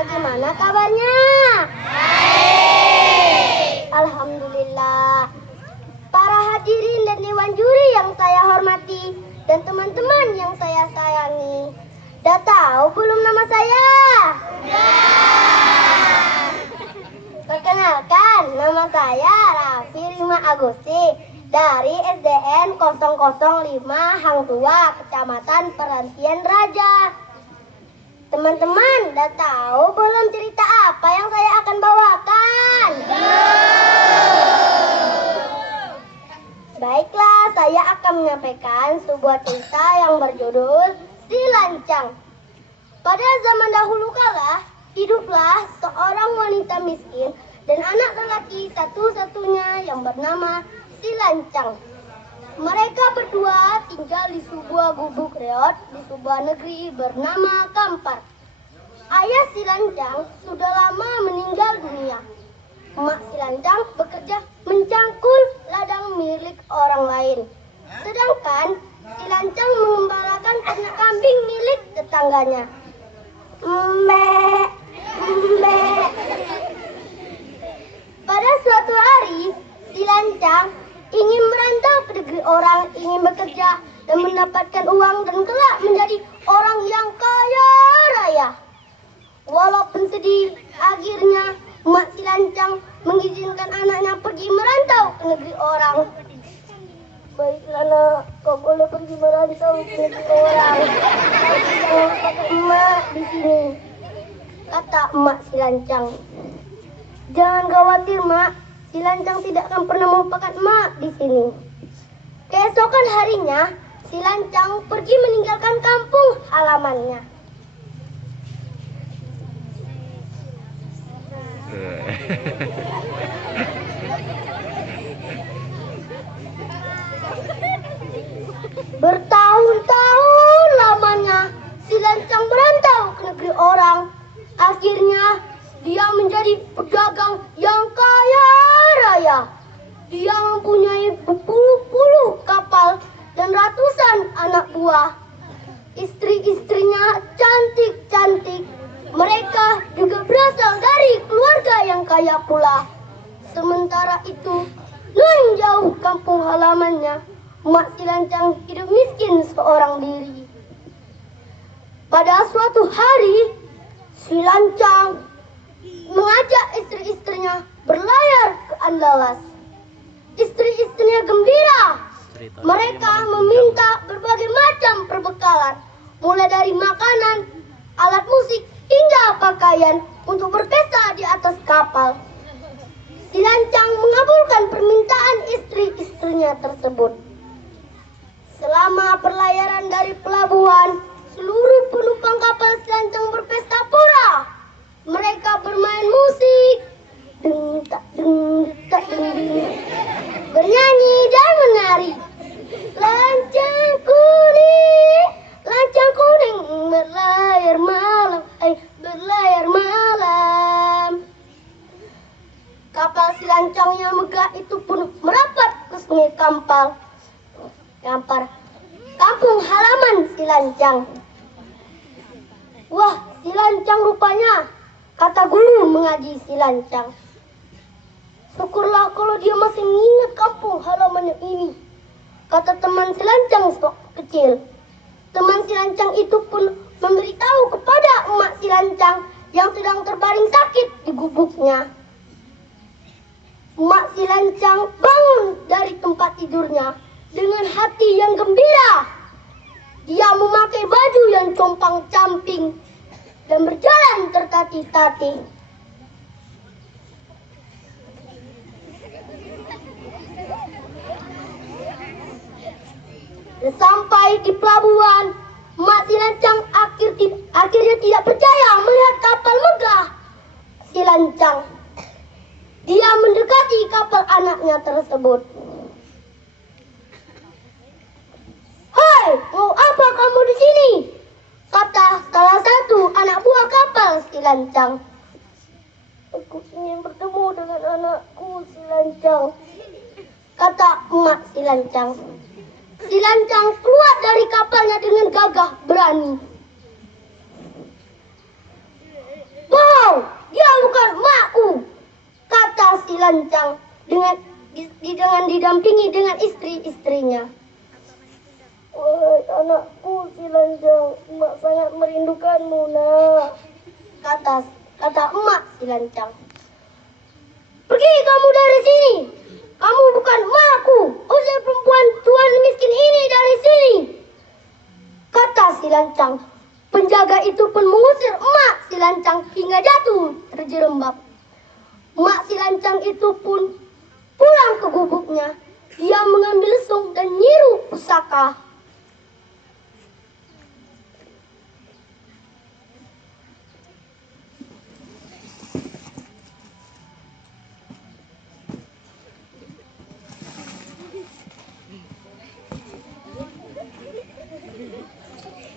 bagaimana kabarnya? Alhamdulillah. Para hadirin dan dewan juri yang saya hormati dan teman-teman yang saya sayangi, udah tahu belum nama saya? Perkenalkan, nama saya Raffi Rima Agusti dari SDN 005 Hang Tua, Kecamatan Perhentian Raja. Teman-teman, udah tahu belum cerita apa yang saya akan bawakan? Baiklah, saya akan menyampaikan sebuah cerita yang berjudul Si Lancang. Pada zaman dahulu kala, hiduplah seorang wanita miskin dan anak lelaki satu-satunya yang bernama Si Lancang. Mereka berdua tinggal di sebuah gubuk reot di sebuah negeri bernama Kampar. Ayah Si Lancang sudah lama meninggal dunia. Emak Si Lancang bekerja mencangkul ladang milik orang lain. Sedangkan Si Lancang mengembalakan ternak kambing milik tetangganya. Pada suatu hari, Si Lancang ingin merantau ke negeri orang, ingin bekerja dan mendapatkan uang dan kelak menjadi orang yang kaya raya. Walaupun sedih, akhirnya emak Si Lancang mengizinkan anaknya pergi merantau ke negeri orang. Baiklah nak, kau boleh pergi merantau ke negeri orang. Jangan pakai emak di sini, kata emak Si Lancang. Jangan khawatir mak, Si Lancang tidak akan pernah melupakan emak di sini. Keesokan harinya, Si Lancang pergi meninggalkan kampung halamannya. Bertahun-tahun lamanya Si Lancang merantau ke negeri orang. Akhirnya dia menjadi pedagang yang kaya raya. Dia mempunyai berpuluh-puluh kapal dan ratusan anak buah. Istri-istrinya cantik-cantik. Mereka juga berasal dari keluarga yang kaya pula. Sementara itu, nan jauh kampung halamannya, emak Si Lancang hidup miskin seorang diri. Pada suatu hari, Si Lancang mengajak istri-istrinya berlayar ke Andalas. Istri-istrinya gembira. Mereka meminta berbagai macam perbekalan, mulai dari makanan, alat musik, hingga pakaian untuk berpesta di atas kapal. Si Lancang mengabulkan permintaan istri-istrinya tersebut. Selama perlayaran dari pelabuhan, seluruh penumpang kapal Si Lancang berpesta pura. Mereka bermain musik, bernyanyi dan menari. Lancang kuning berlayar malam, berlayar malam. Kapal Si Lancang yang megah itu pun merapat ke sungai Kampar, kampung halaman Si Lancang. Wah, Si Lancang rupanya, kata guru mengaji Si Lancang. Syukurlah kalau dia masih mengingat kampung halamannya ini, kata teman Si Lancang kecil. Teman Si Lancang itu pun memberitahu kepada emak Si Lancang yang sedang terbaring sakit di gubuknya. Emak Si Lancang bangun dari tempat tidurnya dengan hati yang gembira. Dia memakai baju yang compang-camping dan berjalan tertatih-tatih. Sampai di pelabuhan, emak Si Lancang akhirnya tidak percaya melihat kapal megah Si Lancang. Dia mendekati kapal anaknya tersebut. "Hai, mau apa kamu di sini?" kata salah satu anak buah kapal Si Lancang. "Aku ingin bertemu dengan anakku Si Lancang," kata emak Si Lancang. Si Lancang keluar dari kapalnya dengan gagah berani. "Wah, Dia bukan emakku, kata si lancang dengan didampingi dengan istri-istrinya. Wahai anakku si lancang, emak sangat merindukanmu nak, kata emak si lancang. Pergi kamu dari sini, kamu bukan emakku, usir perempuan tuan miskin ini dari sini, kata si lancang. Penjaga itu pun mengusir emak si lancang hingga jatuh terjerembab. Emak si lancang itu pun pulang ke gubuknya. Dia mengambil lesung dan nyiru pusaka.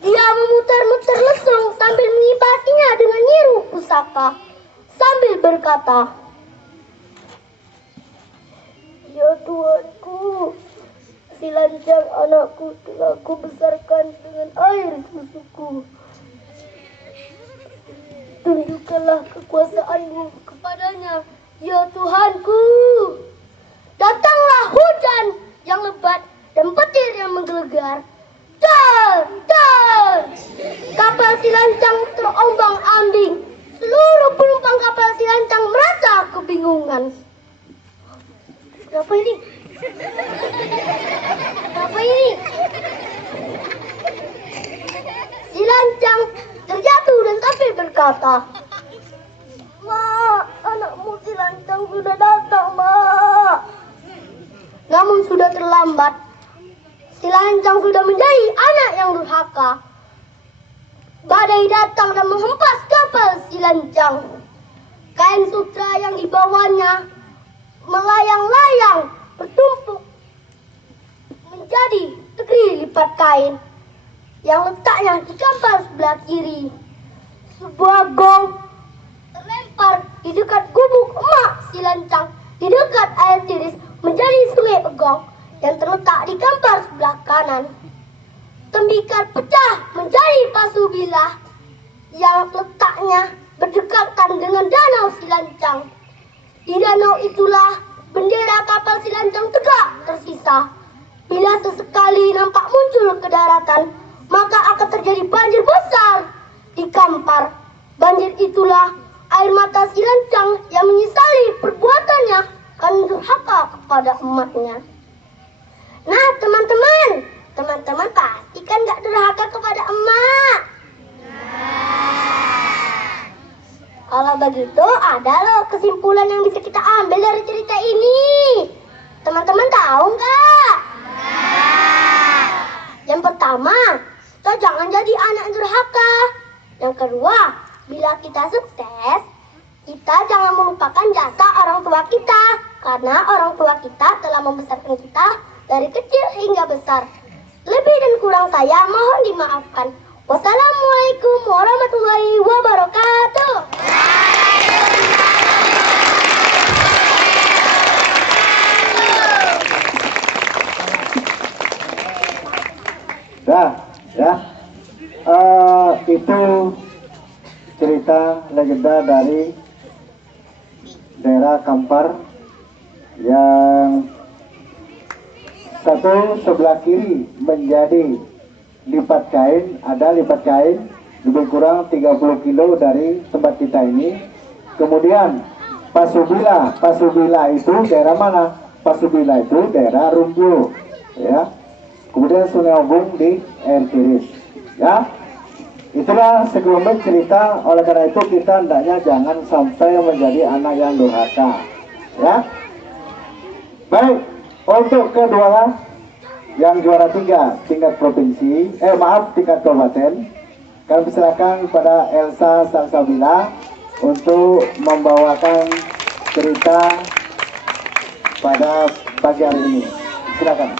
Dia memutar-mutar lesung sambil mengibatinya dengan nyiru pusaka, sambil berkata, "Ya Tuanku, si lancang anakku telah kubesarkan dengan air susuku. Tunjukkanlah kekuasaanmu kepadanya, ya Tuhanku." Datanglah hujan yang lebat dan petir yang menggelegar. Dar, dar! Kapal si lancang terombang-ambing. Seluruh penumpang kapal si lancang merasa kebingungan. Apa ini? Apa ini? Si lancang terjatuh dan sambil berkata, "Mak, anakmu si lancang sudah datang, Mak." Namun sudah terlambat. Si lancang sudah menjadi anak yang durhaka. Badai datang dan menghempas kapal si lancang. Kain sutra yang dibawanya melayang-layang bertumpuk menjadi negeri lipat kain yang letaknya di kapal sebelah kiri. Sebuah gong terlempar di dekat gubuk emak si lancang. Di dekat air tiris menjadi sungai Pegong yang terletak di kampar sebelah kanan. Tembikar pecah menjadi pasu bilah yang letaknya berdekatan dengan danau si lancang. Di danau itulah bendera kapal si lancang tegak tersisa. Bila sesekali nampak muncul ke daratan, maka akan terjadi banjir besar di kampar. Banjir itulah air mata si lancang yang menyesali perbuatannya karena durhaka kepada emaknya. Nah teman-teman pasti kan gak durhaka kepada emak. Kalau begitu ada loh kesimpulan yang bisa kita ambil dari cerita ini. Teman-teman tahu nggak? Yang pertama, kita jangan jadi anak yang durhaka. Yang kedua, bila kita sukses, kita jangan melupakan jasa orang tua kita. Karena orang tua kita telah membesarkan kita dari kecil hingga besar. Lebih dan kurang saya mohon dimaafkan. Wassalamualaikum warahmatullahi wabarakatuh. Itu cerita legenda dari daerah Kampar yang satu sebelah kiri menjadi lipat kain, ada lipat kain lebih kurang 30 kilo dari tempat kita ini. Kemudian Pasubila itu daerah mana? Pasubila itu daerah Rumbu, ya. Kemudian Sungai Obung di air tiris, ya. Itulah sekelumit cerita. Oleh karena itu kita hendaknya jangan sampai menjadi anak yang durhaka, ya. Baik, untuk kedua yang juara 3 tingkat provinsi, tingkat kabupaten, kami persilakan kepada Elsa Salsabila untuk membawakan cerita pada pagi hari ini. Silakan.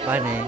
Apa nih?